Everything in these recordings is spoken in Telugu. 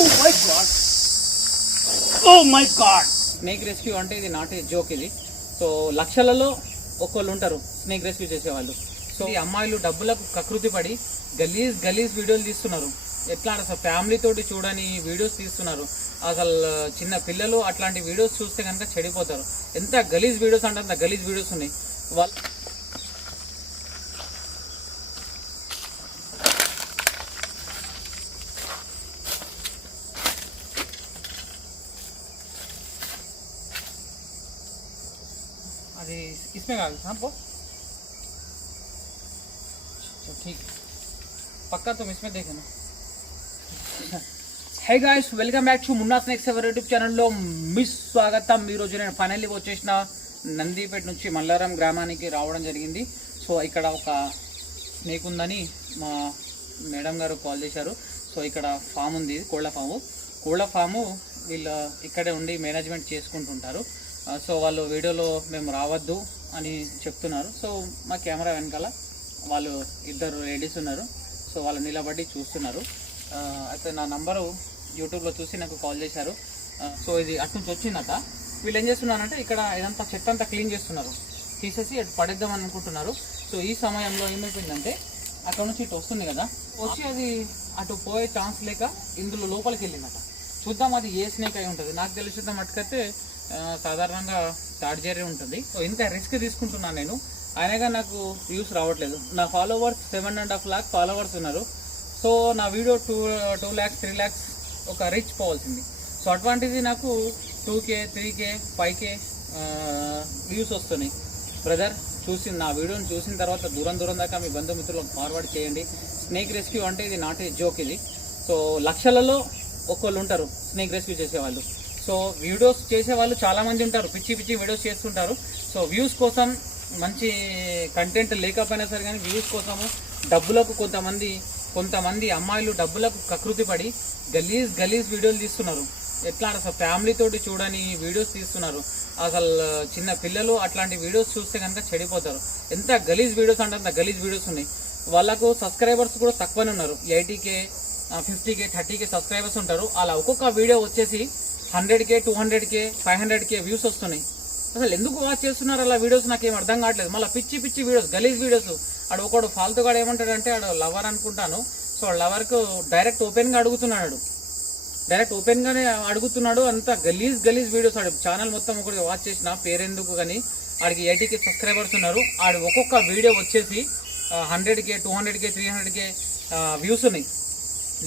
Oh my god. Snake rescue అంటే ఇది నాట్ ఏ జోక్. ఇది సో లక్షలలో ఒక్కళ్ళు ఉంటారు స్నేక్ రెస్క్యూ చేసేవాళ్ళు. సో ఈ అమ్మాయిలు డబ్బులకు కకృతి పడి గలీజ్ వీడియోలు తీస్తున్నారు. ఎట్లా అసలు ఫ్యామిలీ తోటి చూడని వీడియోస్ తీస్తున్నారు. అసలు చిన్న పిల్లలు అట్లాంటి వీడియోస్ చూస్తే కనుక చెడిపోతారు. ఎంత గలీజ్ వీడియోస్ అంటే అంత గలీజ్ వీడియోస్ ఉన్నాయి. వాళ్ళు अरे इसमें आ गया वो ठीक पक्का तुम इसमें देखे ना. Hey guys, welcome back to Munna snakes ever YouTube ఛానల్లో మీ స్వాగతం. ఈరోజు నేను ఫైనల్లీ వచ్చేసిన నందిపేట నుంచి మల్లారం గ్రామానికి రావడం జరిగింది. సో ఇక్కడ ఒక స్నేక్ ఉందని మా మేడం గారు కాల్ చేశారు. సో ఇక్కడ ఫామ్ ఉంది, కోళ్ళ ఫాము వీళ్ళు ఇక్కడే ఉండి మేనేజ్మెంట్ చేసుకుంటుంటారు. సో వాళ్ళు వీడియోలో మేము రావద్దు అని చెప్తున్నారు. సో మా కెమెరా వెనకాల వాళ్ళు ఇద్దరు లేడీస్ ఉన్నారు. సో వాళ్ళు నిలబడి చూస్తున్నారు. అయితే నా నంబరు యూట్యూబ్లో చూసి నాకు కాల్ చేశారు. సో ఇది అటు నుంచి వచ్చిందట. వీళ్ళు ఏం చేస్తున్నారంటే ఇక్కడ ఇదంతా చెత్త అంతా క్లీన్ చేస్తున్నారు, తీసేసి అటు పడేద్దాం అనుకుంటున్నారు. సో ఈ సమయంలో ఏమైపోయిందంటే అక్కడ నుంచి ఇటు వస్తుంది కదా, వచ్చి అది అటు పోయే ఛాన్స్ లేక ఇందులో లోపలికి వెళ్ళిందట. చూద్దాం అది ఏ స్నేక్ అయి ఉంటుంది. నాకు తెలిసిన మట్టుకైతే సాధారణంగా తాడ్జేరే ఉంటుంది. సో ఇంత రిస్క్ తీసుకుంటున్నాను నేను, అయినగా నాకు వ్యూస్ రావట్లేదు. నా ఫాలోవర్స్ 7.5 lakh ఫాలోవర్స్ ఉన్నారు. సో నా వీడియో 2 lakhs 3 lakhs ఒక రీచ్ పోవాల్సింది. సో అటువంటిది నాకు 2K 3K 5K వ్యూస్ వస్తున్నాయి. బ్రదర్ నా వీడియోని చూసిన తర్వాత దూరం దాకా మీ బంధుమిత్రులకు ఫార్వర్డ్ చేయండి. స్నేక్ రెస్క్యూ అంటే ఇది నాట్ ఏ జోక్. ఇది సో లక్షలలో ఒక్కళ్ళు ఉంటారు స్నేక్ రెస్క్యూ చేసేవాళ్ళు. సో వీడియోస్ చేసేవాళ్ళు చాలామంది ఉంటారు, పిచ్చి వీడియోస్ చేస్తుంటారు. సో వ్యూస్ కోసం, మంచి కంటెంట్ లేకపోయినా సరే కానీ వ్యూస్ కోసము డబ్బులకు కొంతమంది అమ్మాయిలు డబ్బులకు కకృతి పడి గలీజ్ వీడియోలు తీస్తున్నారు. ఎట్లా అసలు ఫ్యామిలీ తోటి చూడని వీడియోస్ తీస్తున్నారు. అసలు చిన్న పిల్లలు అట్లాంటి వీడియోస్ చూస్తే కనుక చెడిపోతారు. ఎంత గలీజ్ వీడియోస్ అంటే అంత గలీజ్ వీడియోస్ ఉన్నాయి. వాళ్ళకు సబ్స్క్రైబర్స్ కూడా తక్కువనే ఉన్నారు. 80K 50K 30K సబ్స్క్రైబర్స్ ఉంటారు. అలా ఒక్కొక్క వీడియో వచ్చేసి 100K 200K 500K వ్యూస్ వస్తున్నాయి. అసలు ఎందుకు వాచ్ చేస్తున్నారు అలా వీడియోస్ నాకేం అర్థం కావట్లేదు. మళ్ళీ పిచ్చి వీడియోస్, గలీజ్ వీడియోస్. ఆడు ఒకడు ఫాల్తుగాడు ఏమంటాడంటే ఆడు లవర్ అనుకుంటాను. సో లవర్కు డైరెక్ట్ ఓపెన్గానే అడుగుతున్నాడు. అంత గలీజ్ వీడియోస్. ఆడు ఛానల్ మొత్తం ఒకటి వాచ్ చేసిన పేరెందుకు కానీ ఆడికి 80K సబ్స్క్రైబర్స్ ఉన్నారు. ఆడు ఒక్కొక్క వీడియో వచ్చేసి 100K 200K 300K వ్యూస్ ఉన్నాయి.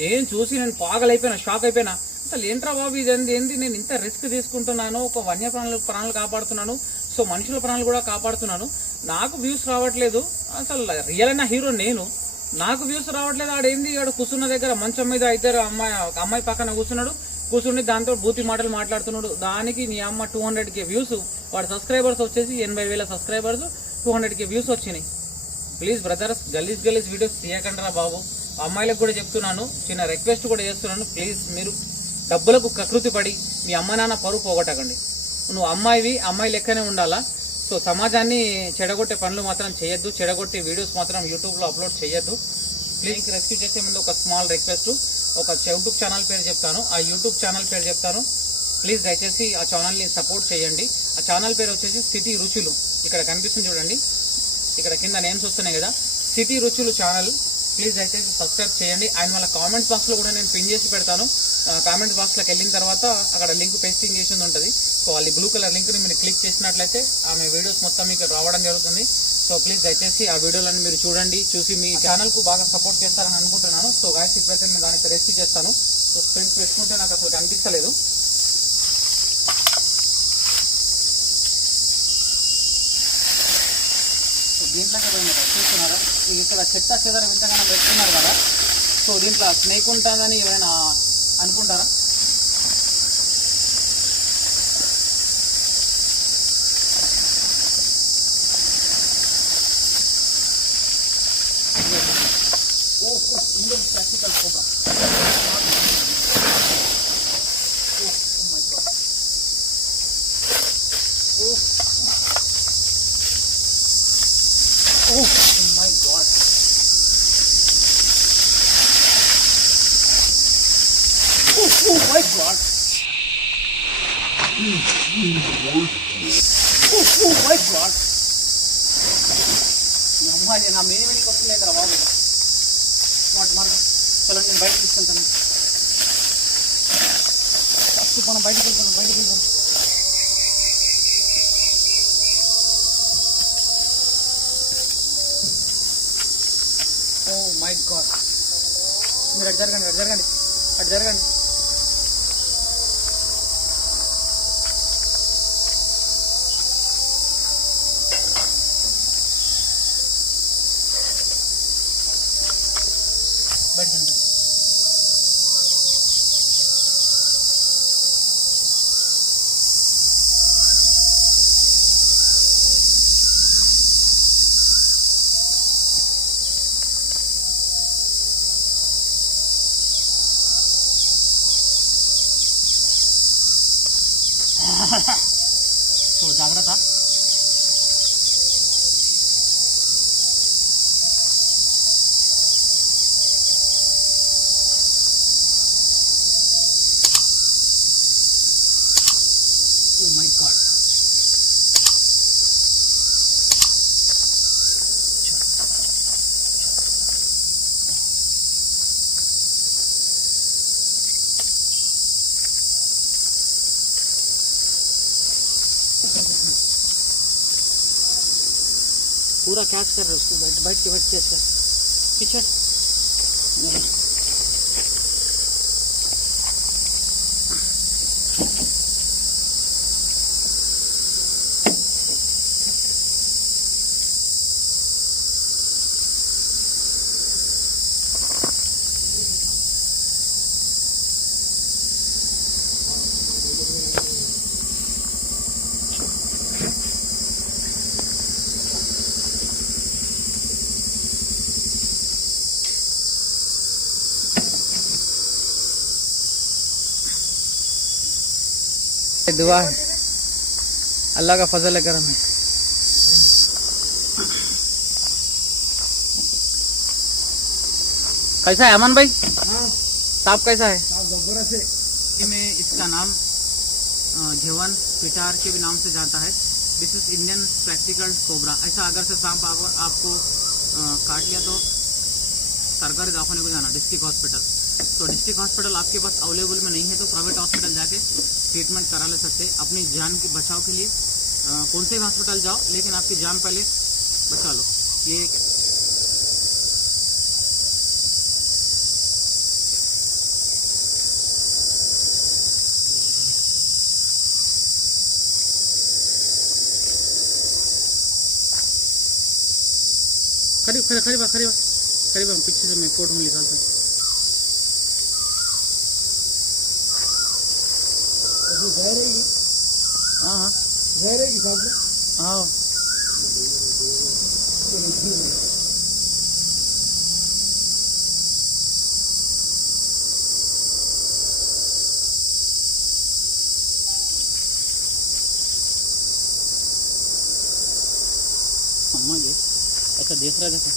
నేను చూసి పాగలైపోయినా, షాక్ అయిపోయినా. అసలు ఏంట్రా బాబు ఏంది నేను ఇంత రిస్క్ తీసుకుంటున్నాను, ఒక వన్య ప్రాణాలు కాపాడుతున్నాను, సో మనుషుల ప్రాణాలు కూడా కాపాడుతున్నాను, నాకు వ్యూస్ రావట్లేదు. అసలు రియల్ అయిన హీరో నేను, నాకు వ్యూస్ రావట్లేదు. ఆడేంది ఆడు కూర్చున్న దగ్గర మంచం మీద ఇద్దరు అమ్మాయి పక్కన కూర్చుని దాంతో బూతి మాటలు మాట్లాడుతున్నాడు. దానికి నీ అమ్మ 200K వ్యూస్, వాడు సబ్స్క్రైబర్స్ వచ్చేసి 80,000 సబ్స్క్రైబర్స్, 200K వ్యూస్ వచ్చినాయి. ప్లీజ్ బ్రదర్స్, గలీజ్ వీడియోస్ తీయకండి రా బాబు. అమ్మాయిలకు కూడా చెప్తున్నాను, చిన్న రిక్వెస్ట్ కూడా చేస్తున్నాను. ప్లీజ్ మీరు డబ్బులకు కకృతి పడి మీ అమ్మ నాన్న పరువు పోగొట్టకండి. నువ్వు అమ్మాయి లెక్కనే ఉండాలా. సో సమాజాన్ని చెడగొట్టే పనులు మాత్రం చేయొద్దు, చెడగొట్టే వీడియోస్ మాత్రం యూట్యూబ్లో అప్లోడ్ చేయొద్దు. ప్లీజ్ రెస్క్యూ చేసే ముందు ఒక స్మాల్ రిక్వెస్ట్, ఒక యూట్యూబ్ ఛానల్ పేరు చెప్తాను, ఆ యూట్యూబ్ ఛానల్ పేరు చెప్తాను. ప్లీజ్ దయచేసి ఆ ఛానల్ని సపోర్ట్ చేయండి. ఆ ఛానల్ పేరు వచ్చేసి సిటీ రుచులు. ఇక్కడ కనిపిస్తుంది చూడండి, ఇక్కడ కింద నేమ్స్ వస్తున్నాయి కదా, సిటీ రుచులు ఛానల్. ప్లీజ్ దయచేసి సబ్స్క్రైబ్ చేయండి. అండ్ వాళ్ళ కామెంట్స్ బాక్స్లో కూడా నేను పిన్ చేసి పెడతాను. కామెంట్ బాక్స్లోకి వెళ్ళిన తర్వాత అక్కడ లింక్ పేస్టింగ్ చేసింది ఉంటుంది. సో వాళ్ళ బ్లూ కలర్ లింక్ని మీరు క్లిక్ చేసినట్లయితే ఆమె వీడియోస్ మొత్తం మీకు రావడం జరుగుతుంది. సో ప్లీజ్ దయచేసి ఆ వీడియోలను మీరు చూడండి, చూసి మీ ఛానల్కు బాగా సపోర్ట్ చేస్తారని అనుకుంటున్నాను. సో గాయస్ ఇప్పుడైతే నేను దానికి రెస్క్యూ చేస్తాను. సో స్పెండ్స్ పెట్టుకుంటే నాకు అసలు కనిపిస్తలేదు. దీంట్లోకి చూస్తున్నారా, ఇక్కడ చెత్త చెదర వింతగానే పెట్టుకున్నారు కదా. సో దీంట్లో స్నేక్ ఉంటుందని ఎవరైనా అనుకుంటారా? Indian practical cobra. Oh my God. Oh. Oh my god. Oh my god. అమ్మాయి నా మీద వెనక్కి వస్తుందేంద్రా బాబు. స్మార్ట్ మార్గం. చలో నేను బయటకు తీసుకెళ్తాను. ఫస్ట్ మనం బయటకు వెళ్తాను. Oh my god. మీరు అటు జరగండి. బయటకండి. సో జాగ్రత్త. Oh my god. पूरा कैच कर रहे उसको. बैठ के ऐसा पीछे. दुआ है, अल्लाह का फजल है, करम है. कैसा है अमन भाई? साहब कैसा है? में इसका नाम झेवन पिटार के भी नाम से जाता है. This is Indian practical cobra. ऐसा अगर से सांप आपको काट लिया तो सरकारी दवाखाने को जाना, डिस्ट्रिक्ट हॉस्पिटल. तो डिस्ट्रिक्ट हॉस्पिटल आपके पास अवेलेबल में नहीं है तो प्राइवेट हॉस्पिटल जाके ट्रीटमेंट करा ले सकते हैं. अपनी जान की बचाव के लिए कौन से भी हॉस्पिटल जाओ, लेकिन आपकी जान पहले बचा लो. ये खरीबा पीछे से मैं कोर्ट में निकालता हूँ. हाँ अम्मा ये ऐसा देख रहा था.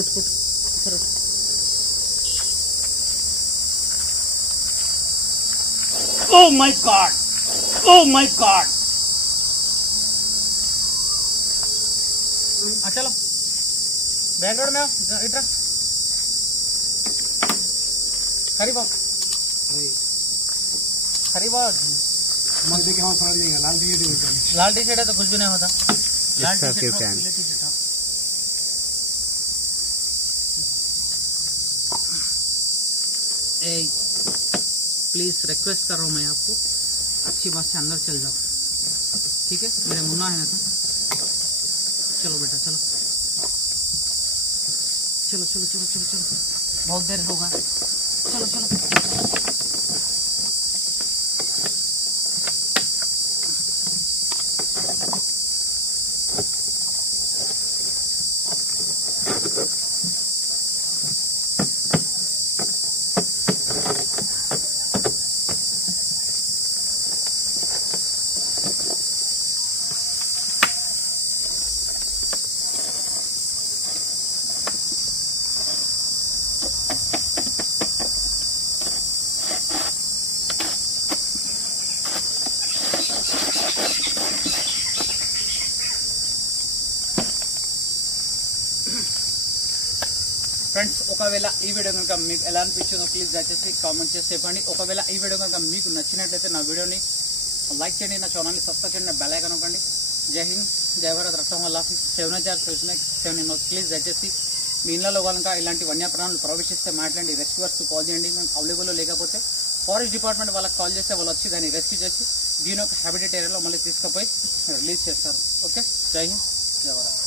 उठ सर उठ. Oh my God. चलो बैक रोड में आओ. इधर खरीबा मग देखे हम समझ लेंगे. लाल टी शर्ट है तो कुछ भी नहीं होता. लाल टी शर्ट प्लीज रिक्वेस्ट कर रहा हूँ मैं आपको, अच्छी बात से अंदर चल जाओ. ठीक है, मेरे मुन्ना है ना. तो चलो बेटा चलो. बहुत देर होगा. चलो. ఫ్రెండ్స్ ఒకవేళ ఈ వీడియో కనుక మీకు ఎలా అనిపించిందో ప్లీజ్ దయచేసి కామెంట్ చేసి చెప్పండి. ఒకవేళ ఈ వీడియో కనుక మీకు నచ్చినట్లయితే నా వీడియోని లైక్ చేయండి, నా ఛానల్ని సబ్స్క్రైబ్ చేయండి, బెల్ ఐకాన్ నొక్కండి. జై హింద్, జై భారత్, రక్షణ వల్ల 7 ప్లీజ్ దయచేసి మీ ఇళ్ళలో కనుక ఇలాంటి వన్యప్రాణులు ప్రవేశిస్తే మాట్లాడి రెస్క్యూవర్స్కి కాల్ చేయండి. మేము అవైలబుల్లో లేకపోతే ఫారెస్ట్ డిపార్ట్మెంట్ వాళ్ళకి కాల్ చేస్తే వాళ్ళు వచ్చి దాన్ని రెస్క్యూ చేసి దీని ఒక హ్యాబిటేట్ ఏరియాలో మళ్ళీ తీసుకుపోయి రిలీజ్ చేస్తారు. ఓకే, జై హింద్, జై భారత్.